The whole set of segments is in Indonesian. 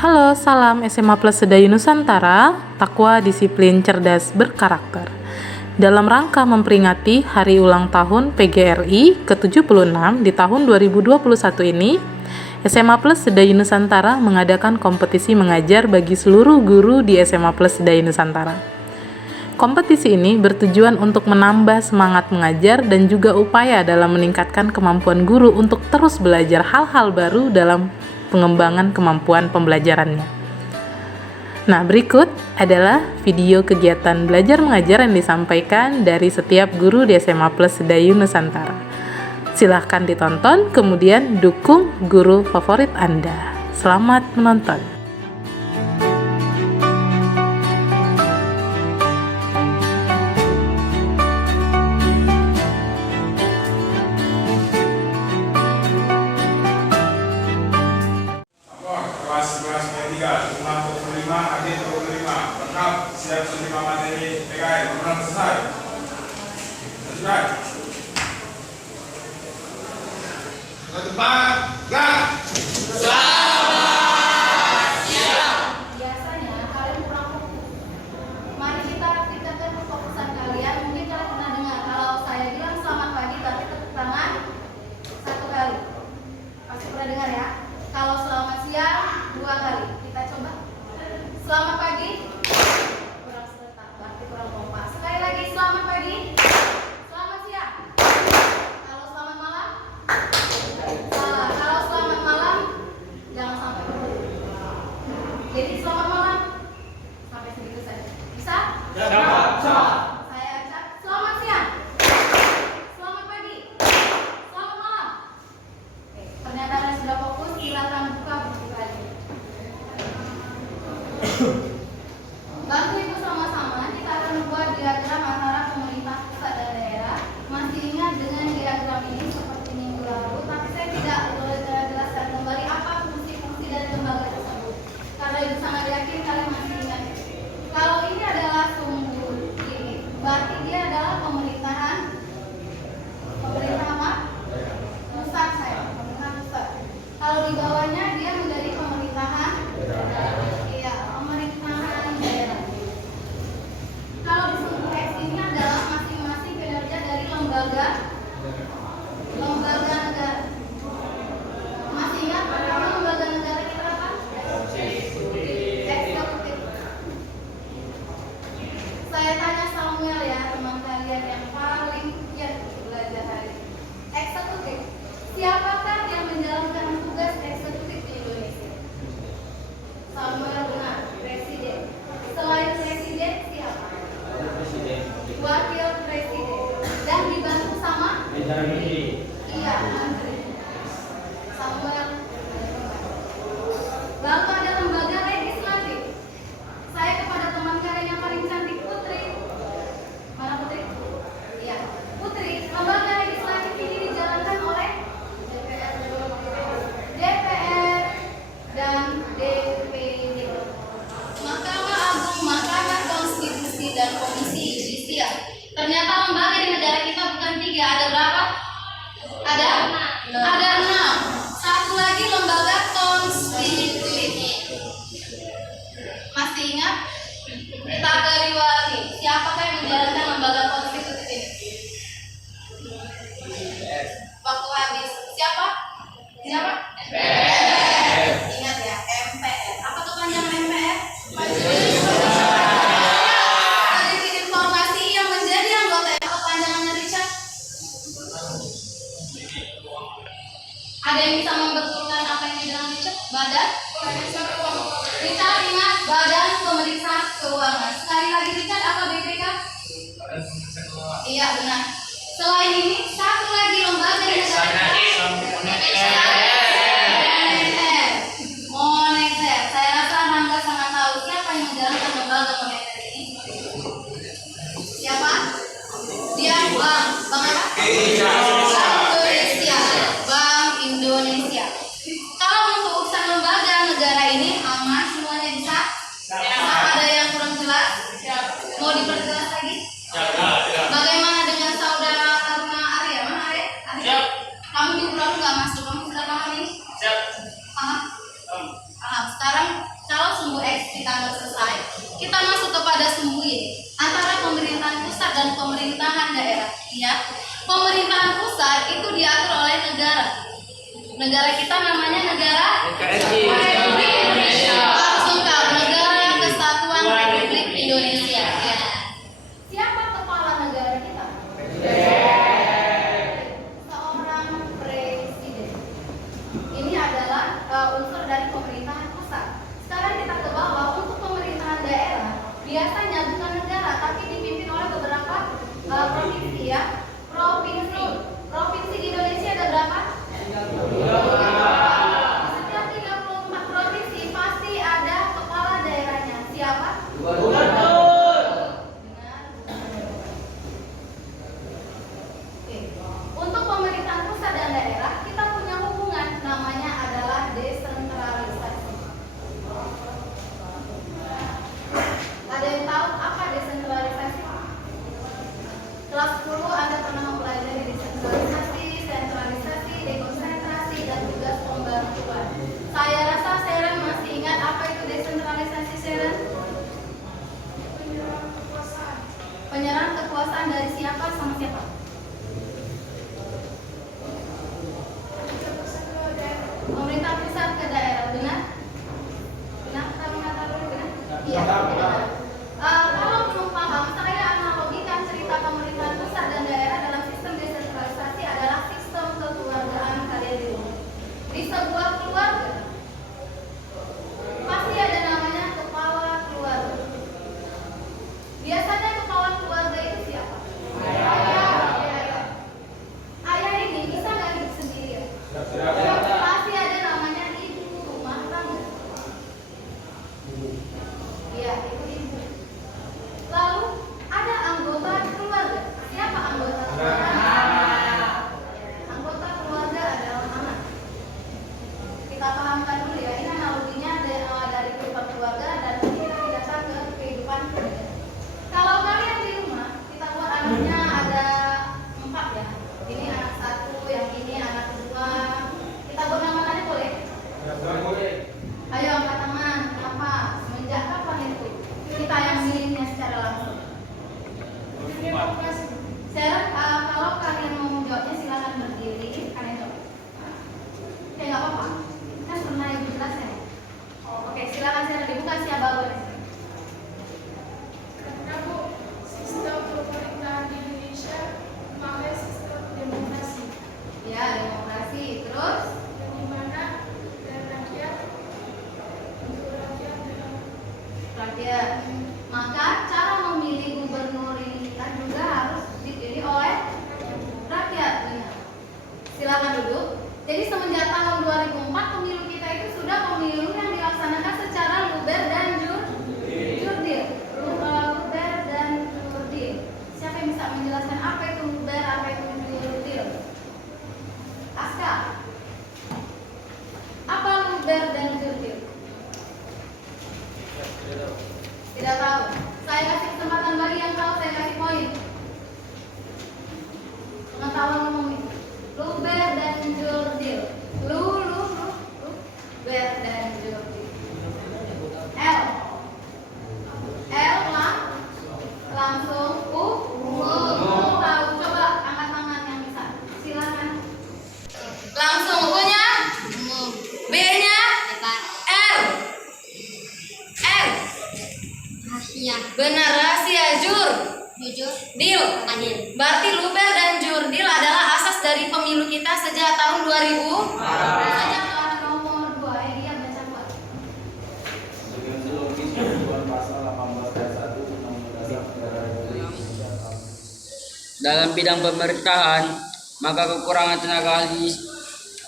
Halo, salam SMA Plus Sedayu Nusantara, takwa disiplin cerdas berkarakter. Dalam rangka memperingati Hari Ulang Tahun PGRI ke-76 di tahun 2021 ini, SMA Plus Sedayu Nusantara mengadakan kompetisi mengajar bagi seluruh guru di SMA Plus Sedayu Nusantara. Kompetisi ini bertujuan untuk menambah semangat mengajar dan juga upaya dalam meningkatkan kemampuan guru untuk terus belajar hal-hal baru dalam pengembangan kemampuan pembelajarannya. Nah, berikut adalah video kegiatan belajar mengajar yang disampaikan dari setiap guru di SMA Plus Sedayu Nusantara. Silahkan ditonton, kemudian dukung guru favorit Anda. Selamat menonton. Kelas ketiga, jumlah 25, adik 25, lengkap, siap menerima materi PKN, benar selesai. Selesai. Ke depan, gerak. Selamat siang. Biasanya kalian kurang fokus. Mari kita aktifkan kefokusan kalian. Mungkin kalian pernah dengar kalau saya bilang selamat pagi tapi tepuk tangan satu kali. Pasti pernah dengar ya. Kalau selamat siang 2 kali. Kita coba. Selamat pagi. Kurang serentak, berarti kurang kompak. Sekali lagi selamat pagi. Selamat siang. Kalau selamat malam? Salah. Kalau selamat malam jangan sampai berburu. Jadi selamat malam sampai segitu saja. Bisa? Saya acak. Selamat siang. Selamat pagi. Selamat malam. Oke, ternyata Anda sudah fokus. Silakan buka buku kalian. Bantu ibu sama-sama. Kita akan membuat diagram antara pemerintah pusat dan daerah. Masih ingat dengan diagram ini seperti minggu lalu, tapi saya tidak jelaskan kembali apa fungsi-fungsi dari lembaga tersebut. Karena ibu sangat yakin kalian masih ingat. Kalau ini adalah sumber ini, berarti dia adalah pemerintahan. Pemerintah apa? Pusat saya. Pemerintahan pusat. Kalau di bawahnya dia menjadi pemerintahan. Iya, pemerintahan daerah. Kalau di sumber X ini adalah masing-masing kinerja dari lembaga negara. Masih ingat nama lembaga negara kita apa? Eksekutif. Saya tanya Samuel ya, teman kalian yang paling giat belajar hari ini. Eksekutif. Siapakah yang menjalankan tugas eksekutif di Indonesia? Samuel benar, presiden. Selain presiden siapa? Wakil presiden. Dan dibantu sama? Iya, Andre. Samuel. Lalu ada lembaga legislatif. Saya kepada teman kalian yang paling cantik, Putri. Mana Putri? Iya, Putri. Lembaga legislatif ini dijalankan oleh DPR dan DPD. Mahkamah Agung, Mahkamah Konstitusi, dan Komisi Yudisial. Ternyata lembaga di negara kita bukan 3, ada berapa? Ada 6. Satu lagi lembaga konstitusi. Masih ingat? Kita dari wali. Siapakah yang menjalankan lembaga konstitusi ini? Waktu habis. Siapa? MPR. Ingat ya, MPR. Apa kepanjangan MPR? Sedikit informasi yang menjadi anggota kepanjangannya Richard. Ada yang bisa membetulkan apa yang dibilang Richard? Badan Pemeriksa Keuangan. Richard ingat Badan Pemeriksa Keuangan. Sekali lagi Richard, apa BPK? Iya benar. Selain ini satu lagi lembaga di negara kita. Moneter. Saya rasa Anda sangat tahu siapa yang menjalankan lembaga moneter ini. Siapa? Dia Bank apa? Bank Indonesia. Kalau untuk urusan lembaga negara ini aman semuanya bisa? Ada yang kurang jelas? Mau diperjelas lagi? Bagaimana dengan saudara Taruna Arya? Mana Arya? Kamu Negara kita namanya negara NKRI. Harus lengkap, Negara Kesatuan Republik Indonesia. Ya. Siapa kepala negara kita? Seorang presiden. Ini adalah unsur dari pemerintahan pusat. Sekarang kita ke bawah, untuk pemerintahan daerah biasanya bukan negara tapi dipimpin oleh beberapa provinsi ya. Provinsi di Indonesia ada berapa? Setiap 34 provinsi pasti ada kepala daerahnya. Siapa? Benar. Oke. Untuk pemerintahan pusat dan daerah kita punya hubungan, namanya adalah desentralisasi. Ada yang tahu apa desentralisasi? Kelas 10 Anda pernah mempelajari desentralisasi, sentralisasi, dekonsentrasi, dan tugas pembantuan. Saya rasa Sharon masih ingat apa itu desentralisasi, Sharon? Penyerahan kekuasaan. Penyerahan kekuasaan dari siapa sama siapa? Pemerintah pusat ke daerah, benar? Benar? Benar? Iya, benar. Kalau belum paham, saya analogikan cerita pemerintahan pusat dan daerah dalam sistem desentralisasi adalah sistem kekeluargaan kalian di rumah. Di sebuah keluarga pasti ada namanya kepala keluarga. Biasanya kepala keluarga itu siapa? Ayah. Ayah ini bisa nggak hidup sendirian? Pasti ada namanya ibu rumah tangga. Iya, itu ibu. Lalu ada anggota keluarga. Siapa anggota keluarga? Anggota keluarga adalah anak. Kita pahamkan dulu ya. Ini analoginya dari kehidupan keluarga dan kita datang ke kehidupan keluarga. Kalau kalian di rumah, kita buat anaknya ada 4 ya. Ini anak 1, yang ini anak 2. Kita buat nama-namanya boleh? Boleh. Ayo angkat tangan. Kenapa? Semenjak kapan itu? Kita yang milihnya secara langsung. Sharon, kalau kalian mau menjawabnya silakan berdiri. Kalian jawab. Oke, nggak apa-apa. Kan pernah ibu jelasnya. Oke, silakan Sharon dibuka siapa boleh. Karena Bu, sistem pemerintahan di Indonesia memakai sistem demokrasi, Ya, demokrasi. Terus, yang dimana dari rakyat untuk rakyat dan rakyat. Maka cara memilih gubernur ini kan juga harus dipilih oleh rakyat. Benar. Silakan duduk. Jadi semenjak tahun 2004 pemilu kita itu sudah pemilu yang dilaksanakan secara luber dan jurdil. Luber dan jurdil. Siapa yang bisa menjelaskan apa itu luber, apa itu jurdil? Aska. Apa luber dan jurdil? Tidak tahu. Saya kasih kesempatan bagi yang tahu, saya kasih poin. Pengetahuan umum ini. Luber dan jurdil. Luber dan jurdil. L. Langsung tahu. Coba angkat tangan yang bisa. Silakan. Langsung U-nya. B-nya. R. Rahasia. Benar, rahasia. Jujur. Dil. Adil. Berarti luber dan jurdil adalah asas dari pemilu kita sejak tahun 2000. Sejak tahun nomor 2. Dia baca buat. Dengan silogis ketentuan pasal 18 ayat 1 Undang-Undang Dasar Negara Republik Indonesia. Dalam bidang pemerintahan, maka kekurangan tenaga ahli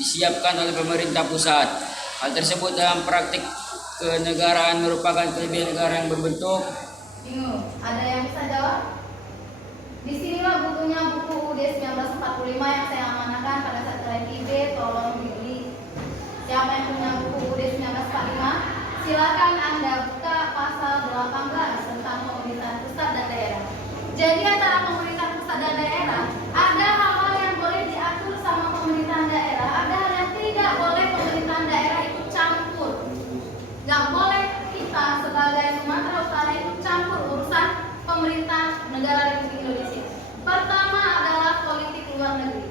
disiapkan oleh pemerintah pusat. Hal tersebut dalam praktik kenegaraan merupakan kelebihan negara yang berbentuk Bingung. Ada yang bisa jawab? Disinilah bukunya, buku UUD 1945 yang saya amanahkan pada saat kalian IB, tolong dibeli. Siapa yang punya buku UUD 1945? Silakan Anda buka pasal 18 tentang pemerintahan pusat dan daerah. Jadi antara pemerintah pusat dan daerah ada hal-hal yang boleh diatur sama pemerintahan daerah, ada hal yang tidak boleh pemerintahan daerah ikut campur. Nggak boleh kita sebagai Sumatera Utara ikut campur urusan pemerintah negara Republik Indonesia. Pertama adalah politik luar negeri.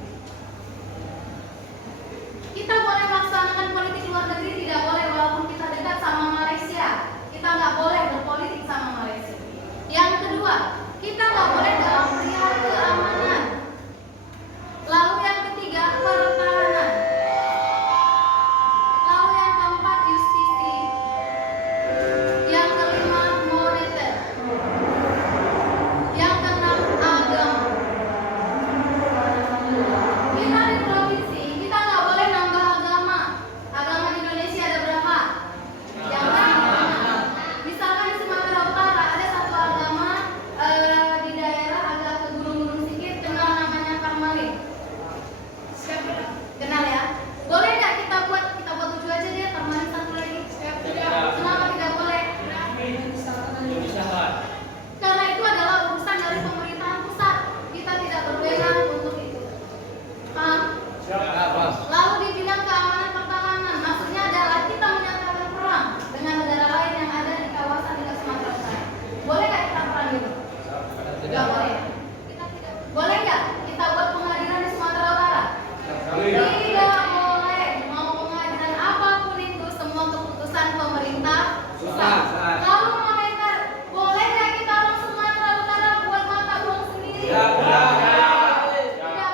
kedua, kita nggak boleh dalam perihal keamanan. Lalu yang ketiga, pertahanan. Lalu yang keempat, justisi. Yang kelima, moneter. Yang keenam, agama. Kita di provinsi, kita nggak boleh nambah agama. Agama di Indonesia ada berapa? Jangan. Misalkan di Sumatera Utara ada satu agama di daerah agak ke gunung-gunung sedikit, kenal namanya Karmalin. Kenal ya? Boleh nggak kita buat 7 aja deh, Karmalin satu lagi? Kenapa tidak boleh? Karena itu adalah urusan dari pemerintahan pusat. Kita tidak berwenang untuk itu. Paham? Lalu di bidang keamanan pertahanan, maksudnya adalah kita menyatakan perang dengan negara lain yang ada di kawasan dekat Sumatera Utara. Boleh nggak kita perang itu? Tidak boleh. Boleh nggak kita buat pengadilan di Sumatera Utara? Tidak boleh. Mau pengadilan apapun itu, semua keputusan pemerintah pusat. Lalu moneter, boleh nggak kita orang Sumatera Utara buat mata uang sendiri? Tidak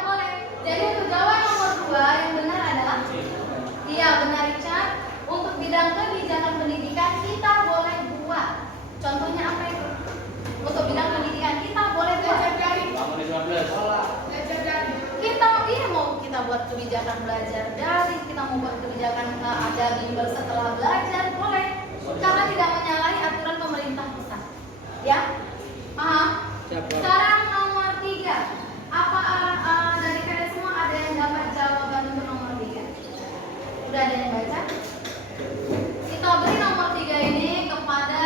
boleh. Jadi untuk jawaban nomor 2 yang benar adalah iya benar Richard. Untuk bidang kebijakan pendidikan kita boleh buat. Contohnya apa itu? Untuk bidang pendidikan kita boleh buat. Kita mau kita buat kebijakan belajar daring, kita mau buat kebijakan ada bimbel setelah belajar boleh. Karena tidak menyalahi aturan pemerintah pusat. Ya? Paham? Sekarang nomor 3. Apa dari kalian semua ada yang dapat jawaban untuk nomor 3? Udah ada yang baca? Kita beri nomor 3 ini kepada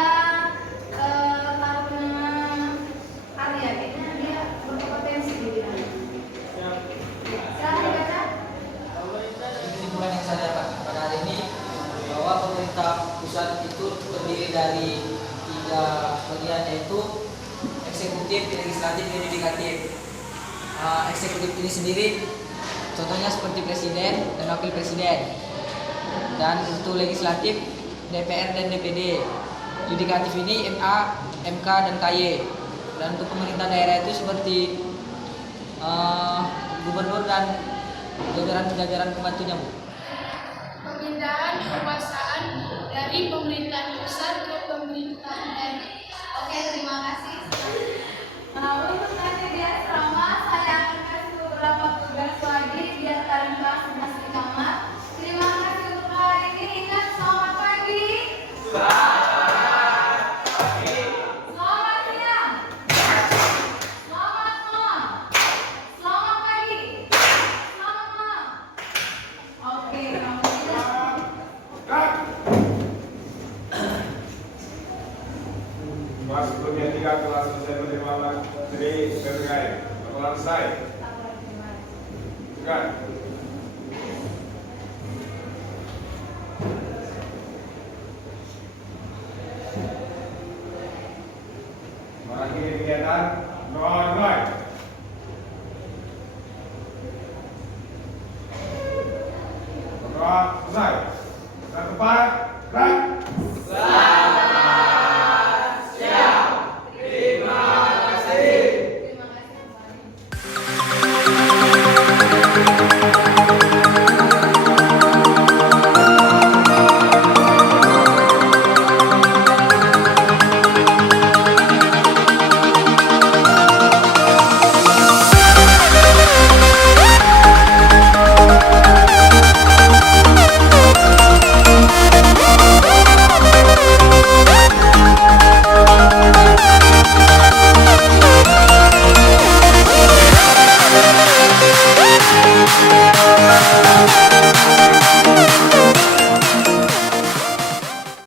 Taruna Arya. Kayaknya dia berkompetensi di bidang ini. Silahkan dibaca. Kesimpulan yang saya dapatkan pada hari ini bahwa pemerintah pusat itu terdiri dari 3 bagian, yaitu eksekutif, legislatif, dan yudikatif. Eksekutif ini sendiri contohnya seperti presiden dan wakil presiden, dan untuk legislatif DPR dan DPD. Yudikatif ini MA, MK, dan KY. Dan untuk pemerintah daerah itu seperti gubernur dan jajaran pembantunya, Bu. Pemindahan kekuasaan dari pemerintahan pusat ke pemerintahan daerah. Oke, terima kasih. Untuk nanti dia sama saya akan kasih beberapa tugas lagi biar kalian bahas di kamar. Terima kasih untuk hari ini. Ingat, selamat pagi. Selamat siang. Selamat malam. Selamat pagi. Selamat malam. Oke, kemudian Masuk dunia 3 kelas selesai menerima materi PPKN. Laporan selesai. Bukan. Mengakhiri kegiatan doa dimulai. Berdoa selesai. Satu tempat, gerak.